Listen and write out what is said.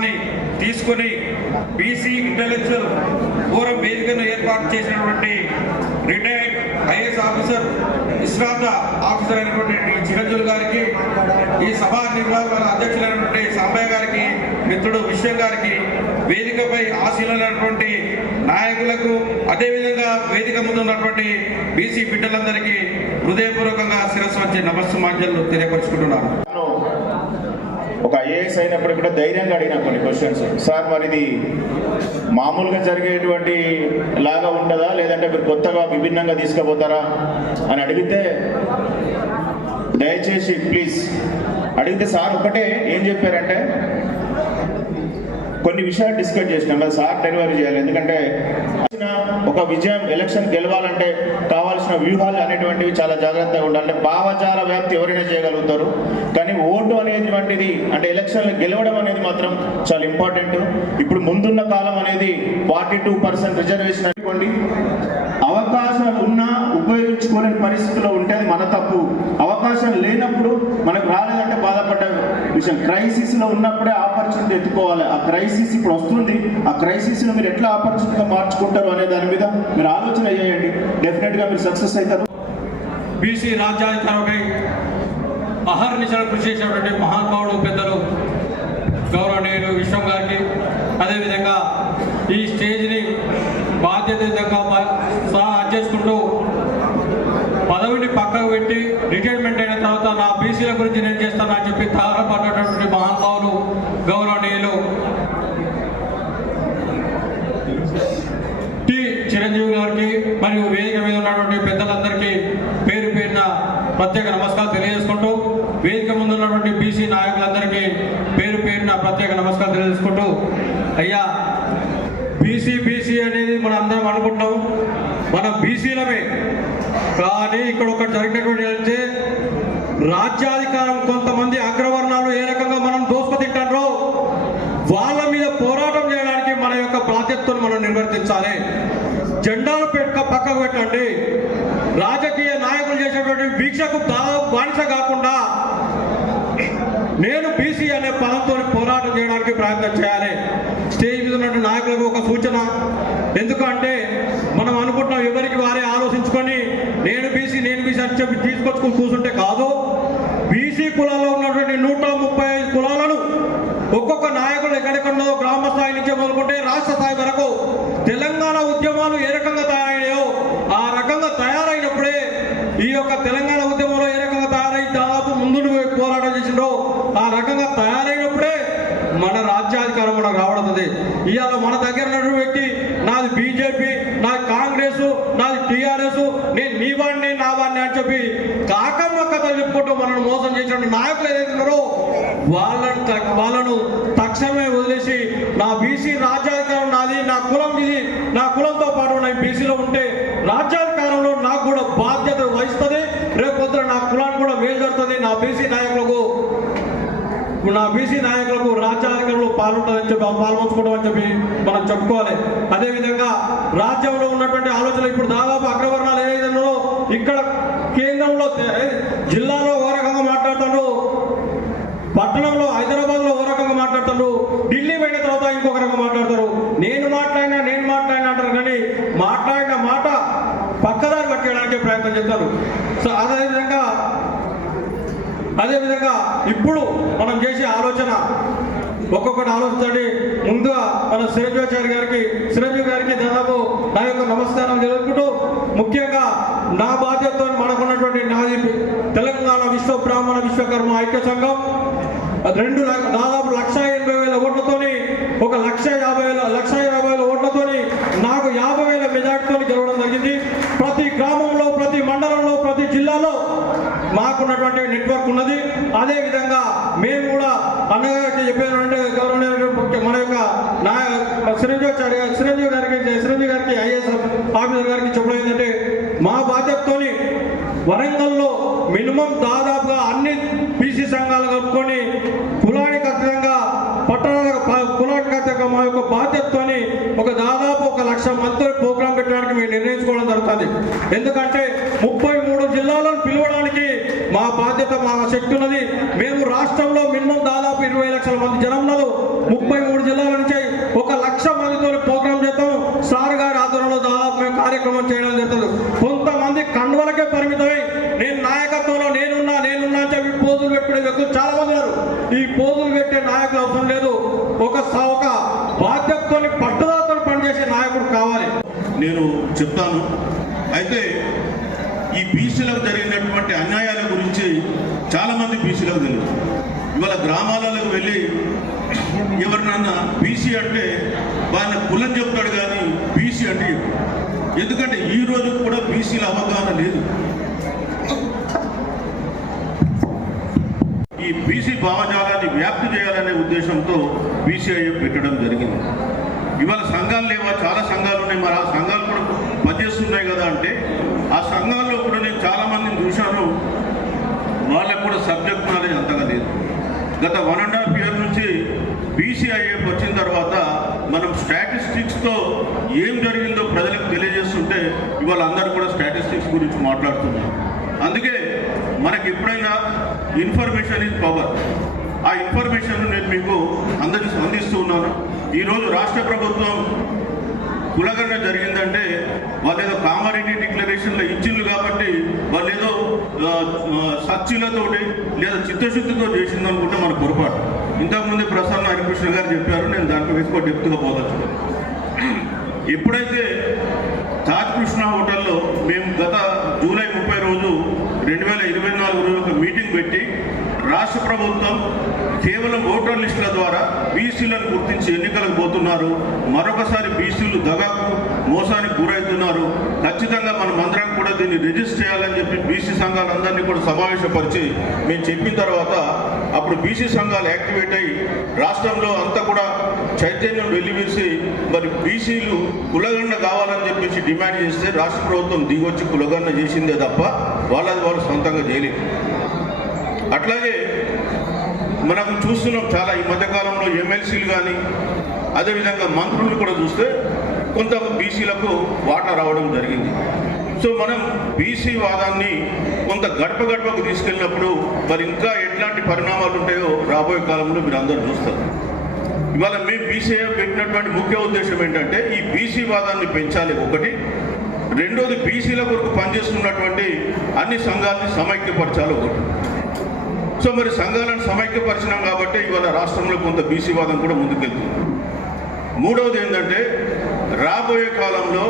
కార్యక్రమాన్ని తీసుకొని BC intellectual forum వేదికను ఏర్పాటు చేసినటువంటి రిటైర్డ్ ఐఏఎస్ ఆఫీసర్ విశ్రాంత ఆఫీసర్ అయినటువంటి చిరంజీవి గారికి ఈ సభా నిర్వాహకుల అధ్యక్షులైనటువంటి సాంబయ్య గారికి మిత్రుడు విశ్వం గారికి వేదికపై ఆశీలైనటువంటి నాయకులకు అదేవిధంగా వేదిక ముందు ఉన్నటువంటి బీసీ బిడ్డలందరికీ హృదయపూర్వకంగా శిరస్సు వచ్చే నమస్సుమాంజలు తెలియపరుచుకుంటున్నాను. ఒక ఐఏఎస్ అయినప్పటికీ కూడా ధైర్యంగా అడిగిన కొన్ని క్వశ్చన్స్ సార్ మరి ఇది మామూలుగా జరిగేటువంటి లాగా ఉంటుందా? లేదంటే మీరు కొత్తగా విభిన్నంగా తీసుకుపోతారా? అని అడిగితే దయచేసి ప్లీజ్. అడిగితే సార్ ఒకటే ఏం చెప్పారంటే కొన్ని విషయాలు డిస్కస్ చేసినాం అది సార్ డెలివరీ చేయాలి. ఎందుకంటే వచ్చిన ఒక విజయం ఎలక్షన్ గెలవాలంటే కావాల్సిన వ్యూహాలు అనేటువంటివి చాలా జాగ్రత్తగా ఉండాలి. అంటే భావజాల వ్యాప్తి ఎవరైనా చేయగలుగుతారు. కానీ ఓటు అనేటువంటిది అంటే ఎలక్షన్లు గెలవడం అనేది మాత్రం చాలా ఇంపార్టెంట్. ఇప్పుడు ముందున్న కాలం అనేది ఫార్టీ టూ పర్సెంట్ రిజర్వేషన్ అనుకోండి. అవకాశం ఉన్నా ఉపయోగించుకోలేని పరిస్థితిలో ఉంటే అది మన తప్పు. అవకాశం లేనప్పుడు మనకు రాలేదంటే బాధపడ్డ విషయం. క్రైసిస్లో ఉన్నప్పుడే ఆపర్చునిటీ ఎత్తుకోవాలి. ఆ క్రైసిస్ ఇప్పుడు వస్తుంది. ఆ క్రైసిస్ను మీరు ఎట్లా ఆపర్చునిటీగా మార్చుకుంటారు అనే దాని మీద మీరు ఆలోచన చేయండి. డెఫినెట్గా మీరు సక్సెస్ అవుతారు. బీసీ రాజ్యాధికారమై అహర్నిశలు కృషి చేసినటువంటి మహానుభావుడు పెద్దలు గౌరవనీయులు విశ్వం గారికి అదేవిధంగా ఈ స్టేజ్ని బాధ్యతగా సహా చేసుకుంటూ పెట్టి రిటైర్మెంట్ అయిన తర్వాత నా బీసీల గురించి నేను చేస్తానని అని చెప్పి తారపడ్డటువంటి మహానుభావులు గౌరవనీయులు టి. చిరంజీవి గారికి మరియు వేదిక మీద ఉన్నటువంటి పెద్దలందరికీ పేరు పేరున ప్రత్యేక నమస్కారం తెలియజేసుకుంటూ వేదిక ముందు ఉన్నటువంటి బీసీ నాయకులందరికీ పేరు పేరున ప్రత్యేక నమస్కారం తెలియజేసుకుంటూ అయ్యా బీసీ బీసీ అనేది మనం అందరం అనుకుంటాం. మన బీసీలమే. కానీ ఇక్కడ ఒకటి జరిగినటువంటి ఏంటంటే రాజ్యాధికారం కొంతమంది అగ్రవర్ణాలు ఏ రకంగా మనం దోసుకు తింటారో వాళ్ళ మీద పోరాటం చేయడానికి మన యొక్క బాధ్యతను మనం నిర్వర్తించాలి. జెండాలు పెట్ట పక్కకు పెట్టండి. రాజకీయ నాయకులు చేసేటువంటి వీక్షకు బానిస కాకుండా నేను బీసీ అనే పదంతో పోరాటం చేయడానికి ప్రయత్నం చేయాలి. స్టేజ్ మీద ఉన్నటువంటి నాయకులకు ఒక సూచన. ఎందుకంటే మనం అనుకుంటున్నాం ఎవరికి వారే ఆలోచించుకొని అని చెప్పి తీసుకొచ్చుకుని కూర్చుంటే కాదు బీసీ కులాల్లో ఉన్నటువంటి నూట ముప్పై ఐదు కులాలను ఒక్కొక్క నాయకులు ఎక్కడెక్కడో గ్రామ స్థాయి నుంచి మొదలుకుంటే రాష్ట్ర స్థాయి వరకు తెలంగాణ ఉద్యమాలు ఏ రకంగా తయారయ్యాయో ఆ రకంగా తయారైనప్పుడే ఈ యొక్క తెలంగాణ ఉద్యమంలో ఏ రకంగా తయారై దాదాపు ముందు పోరాటం చేసిండో ఆ రకంగా తయారైనప్పుడే మన రాజ్యాధికారం మనకు రావడుతుంది ఇవాళ మన దగ్గర ఉన్నటువంటి వ్యక్తి నాది బీజేపీ నాది కాంగ్రెస్ నాది టీఆర్ఎస్ నేను నీ వాడిని నా వాడిని అని చెప్పి కాకమ్మ కథలు చెప్పుకుంటూ మనల్ని మోసం చేసిన నాయకులు ఏదైతే ఉన్నారో వాళ్ళను వాళ్ళను తక్షణమే వదిలేసి నా బీసీ రాజ్యాధికారం నాది నా కులం ఇది నా కులంతో పాటు నా బీసీలో ఉంటే రాజ్యాధికారంలో నాకు కూడా బాధ్యత వహిస్తుంది. రేపు నా కులానికి కూడా మేలు జరుగుతుంది. నా బీసీ నాయకులకు నా బీసీ నాయకులకు రాజ్యాధికారంలో పాల్గొంటుందని చెప్పి పాల్పంచుకోవడం అని చెప్పి మనం చెప్పుకోవాలి. అదేవిధంగా రాజ్యంలో ఉన్నటువంటి ఆలోచనలు ఇప్పుడు దాదాపు అగ్రవర్ణాలు ఏదైతే ఇక్కడ కేంద్రంలో జిల్లాలో వారి రకంగా మాట్లాడుతారు పట్టణంలో హైదరాబాద్లో ఓ రకంగా మాట్లాడతారు ఢిల్లీ పోయిన తర్వాత ఇంకొక రకంగా మాట్లాడతారు. నేను మాట్లాడినా నేను మాట్లాడినా అంటారు కానీ మాట్లాడిన మాట పక్కదారి పట్టడానికి ప్రయత్నం చేస్తారు. సో అదేవిధంగా అదేవిధంగా ఇప్పుడు మనం చేసే ఆలోచన ఒక్కొక్కటి ఆలోచించండి. ముందుగా మన చిరంజీవాచారి గారికి చిరంజీవి గారికి దాదాపు నా యొక్క నమస్కారం తెలుపుకుంటూ ముఖ్యంగా నా బాధ్యతతో మనకున్నటువంటి నాది తెలంగాణ విశ్వ బ్రాహ్మణ విశ్వకర్మ ఐక్య సంఘం. రెండు దాదాపు లక్ష ఎనభై వేల ఓట్లతోని ఒక లక్ష యాభై వేల లక్ష యాభై వేల ఓట్లతోని నాకు యాభై వేల మెజార్టీతో గెలవడం జరిగింది. ప్రతి గ్రామంలో ప్రతి మండలంలో ప్రతి జిల్లాలో మాకున్నటువంటి నెట్వర్క్ ఉన్నది. అదే విధంగా మేము కూడా అన్నగారికి చెప్పారంటే గౌరవనీయులు మన యొక్క నా చిరంజీవి చిరంజీవి గారికి చిరంజీవి గారికి ఐఏఎస్ ఆఫీసర్ గారికి చెప్పడం ఏంటంటే మా బాధ్యతతోని వరంగల్లో మినిమం దాదాపుగా అన్ని బీసీ సంఘాలు కలుపుకొని కులానికి అతీతంగా పట్టణ కులానికి అతీతంగా మా యొక్క బాధ్యతతోని ఒక దాదాపు ఒక లక్ష మంది నిర్ణయించుకోవడం జరుగుతుంది. ఎందుకంటే ముప్పై మూడు జిల్లాలను పిలవడానికి మా బాధ్యత మా శక్తి ఉన్నది మేము రాష్ట్రంలో మినిమం దాదాపు ఇరవై పెట్టే నాయకులు అవసరం లేదు ఒక స- ఒక బాధ్యతతో పట్టుదలతో పనిచేసే నాయకుడు కావాలి నేను చెప్తాను. అయితే ఈ బీసీలకు జరిగినటువంటి అన్యాయాల గురించి చాలామంది బీసీలకు తెలియదు ఇవాళ గ్రామాలకు వెళ్ళి ఎవరినన్నా బీసీ అంటే వాళ్ళ కులం చెప్తాడు కానీ బీసీ అంటే ఎందుకంటే ఈ రోజు కూడా బీసీల అవగాహన లేదు. ఈ బీసీ భావజాలాన్ని వ్యాప్తి చేయాలనే ఉద్దేశంతో బీసీఐ పెట్టడం జరిగింది. ఇవాళ సంఘాలు లేవా? చాలా సంఘాలు ఉన్నాయి. మరి ఆ సంఘాలు అంటే ఆ సంఘాల్లో కూడా నేను చాలామందిని చూశాను. వాళ్ళకు కూడా సబ్జెక్ట్ నాలెడ్జ్ అంతగా లేదు. గత వన్ అండ్ హాఫ్ ఇయర్ నుంచి బీసీఐఎఫ్ వచ్చిన తర్వాత మనం స్టాటిస్టిక్స్తో ఏం జరిగిందో ప్రజలకు తెలియజేస్తుంటే ఇవాళ అందరూ కూడా స్టాటిస్టిక్స్ గురించి మాట్లాడుతున్నారు. అందుకే మనకి ఎప్పుడైనా ఇన్ఫర్మేషన్ ఇస్ పవర్. ఆ ఇన్ఫర్మేషన్ నేను మీకు అందరికి అందిస్తూ ఉన్నాను. ఈరోజు రాష్ట్ర ప్రభుత్వం కులగన్న జరిగిందంటే వాళ్ళు ఏదో కామారెడ్డి డిక్లరేషన్లో ఇచ్చిండ్రు కాబట్టి వాళ్ళు ఏదో సచ్చిలతోటి లేదా చిత్తశుద్ధితో చేసింది అనుకుంటే మన పొరపాటు. ఇంతకుముందే ప్రసన్న హరికృష్ణ గారు చెప్పారు నేను దాంట్లో వేసుకో డెప్త్గా పోదచ్చు ఎప్పుడైతే తాజ్ కృష్ణ హోటల్లో మేము గత జూలై ముప్పై రోజు రెండు వేల ఇరవై నాలుగు రోజు ఒక మీటింగ్ పెట్టి రాష్ట్ర ప్రభుత్వం కేవలం ఓటర్ లిస్టుల ద్వారా బీసీలను గుర్తించి ఎన్నికలకు పోతున్నారు. మరొకసారి బీసీలు దగాకు మోసానికి గురవుతున్నారు ఖచ్చితంగా మనం అందరం కూడా దీన్ని రిజిస్టర్ చేయాలని చెప్పి బీసీ సంఘాలందరినీ కూడా సమావేశపరిచి మేము చెప్పిన తర్వాత అప్పుడు బీసీ సంఘాలు యాక్టివేట్ అయ్యి రాష్ట్రంలో అంతా కూడా చైతన్యం వెల్లివిరిసి మరి బీసీలు కులగండ కావాలని చెప్పేసి డిమాండ్ చేస్తే రాష్ట్ర ప్రభుత్వం దిగొచ్చి కులగండ చేసిందే తప్ప వాళ్ళది వాళ్ళు సొంతంగా చేయలేదు. అట్లాగే మనకు చూస్తున్నాం చాలా ఈ మధ్యకాలంలో ఎమ్మెల్సీలు కానీ అదేవిధంగా మంత్రులు కూడా చూస్తే కొంత బీసీలకు వాటా రావడం జరిగింది. సో మనం బీసీ వాదాన్ని కొంత గడప గడపకు తీసుకెళ్ళినప్పుడు మరి ఇంకా ఎట్లాంటి పరిణామాలు ఉంటాయో రాబోయే కాలంలో మీరు అందరూ చూస్తారు. ఇవాళ మేము బీసీఐ పెట్టినటువంటి ముఖ్య ఉద్దేశం ఏంటంటే ఈ బీసీ వాదాన్ని పెంచాలి ఒకటి. రెండోది బీసీల కొరకు పనిచేస్తున్నటువంటి అన్ని సంఘాలని సమైక్యపరచాలి ఒకటి. సో మరి సంఘాలను సమైక్యపరిచినాం కాబట్టి ఇవాళ రాష్ట్రంలో కొంత బీసీ వాదం కూడా ముందుకెళ్తుంది. మూడవది ఏంటంటే రాబోయే కాలంలో